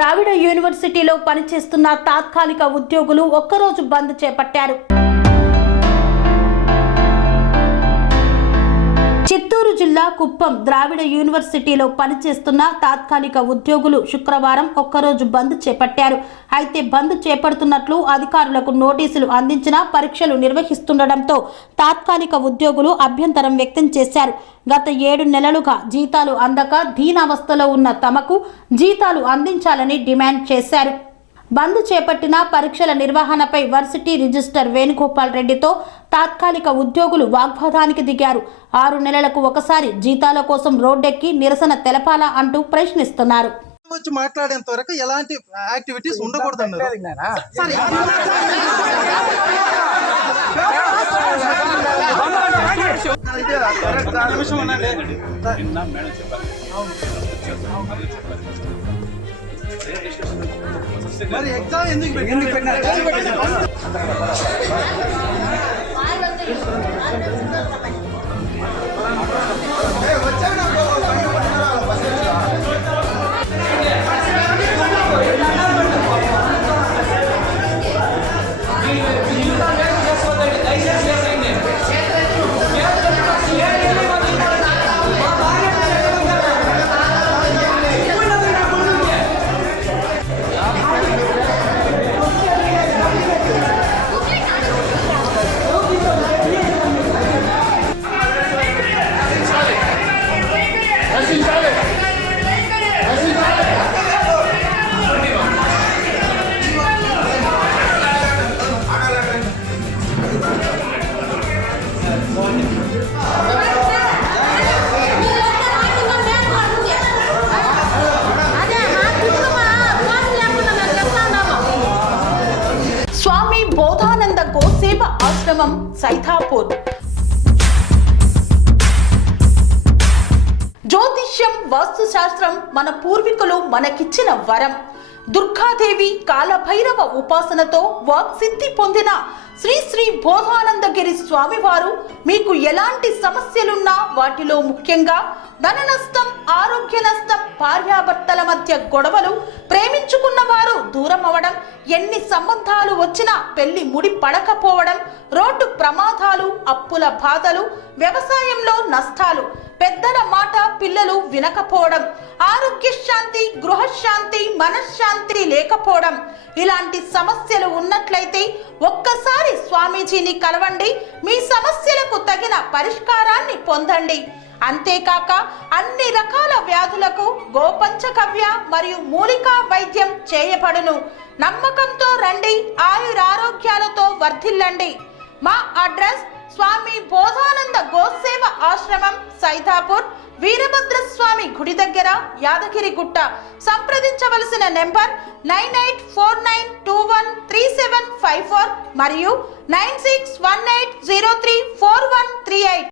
ద్రావిడ యూనివర్సిటీలో పనిచేస్తున్న తాత్కాలిక ఉద్యోగులు ఒక్కరోజు బంద్ చేపట్టారు. చిత్తూరు జిల్లా కుప్పం ద్రావిడ యూనివర్సిటీలో పనిచేస్తున్న తాత్కాలిక ఉద్యోగులు శుక్రవారం ఒక్కరోజు బంద్ చేపట్టారు. అయితే బంద్ చేపడుతున్నట్లు అధికారులకు నోటీసులు అందించినా పరీక్షలు నిర్వహిస్తుండటంతో తాత్కాలిక ఉద్యోగులు అభ్యంతరం వ్యక్తం చేశారు. గత 7 నెలలుగా జీతాలు అందక దీనావస్థలో ఉన్న తమకు జీతాలు అందించాలని డిమాండ్ చేశారు. బంద్ చేపట్టిన పరీక్షల నిర్వహణపై వర్సిటీ రిజిస్టర్ వేణుగోపాల్ రెడ్డితో తాత్కాలిక ఉద్యోగులు వాగ్వాదానికి దిగారు. 6 నెలలకు ఒకసారి జీతాల కోసం రోడ్డెక్కి నిరసన తెలపాలా అంటూ ప్రశ్నిస్తున్నారు. వచ్చి మాట్లాడేంత వరకు ఎలాంటి యాక్టివిటీస్ ఉండకూడదు. మరి ఎగ్జామ్ ఎందుకు పెట్టారు? స్వామి బోధానంద గోసేవ ఆశ్రమం సైథాపూర్. జ్యోతిష్యం, వాస్తుశాస్త్రం మన పూర్వీకులు మనకిచ్చిన వరం. దుర్గాదేవి, కాలభైరవ ఉపాసనతో వాక్సిద్ధి పొందిన శ్రీ శ్రీ బోధానందగిరి స్వామివారు మీకు ఎలాంటి సమస్యలున్నా, వాటిలో ముఖ్యంగా ధన నష్టం, ఆరోగ్య నష్టం, భార్యాభర్తల మధ్య గొడవలు, ప్రేమించుకున్న వారు దూరం అవడం, ఎన్ని సంబంధాలు వచ్చినా పెళ్లి ముడి పడకపోవడం, రోడ్డు ప్రమాదాలు, అప్పుల బాధలు, వ్యవసాయంలో నష్టాలు, పెద్దల మాట పిల్లలు వినకపోవడం, ఆరోగ్య శాంతి, గృహశాంతి, మనశ్శాంతి లేకపోవడం, ఇలాంటి సమస్యలు ఉన్నట్లయితే ఒక్కసారి స్వామీజీని కలవండి. మీ సమస్యలకు తగిన పరిష్కారాన్ని పొందండి. అంతేకాక అన్ని రకాల వ్యాధులకు గోపంచకవ్య మరియు మూలికా వైద్యం చేయబడును. నమ్మకంతో రండి, ఆయురారోగ్యాలతో వర్ధిల్లండి. మా అడ్రస్ స్వామి బోధానంద గోసేవ ఆశ్రమం సైథాపూర్, వీరభద్రస్వామి గుడి దగ్గర, యాదగిరిగుట్ట. సంప్రదించవలసిన నెంబర్ 9849213754 మరియు 9618034138.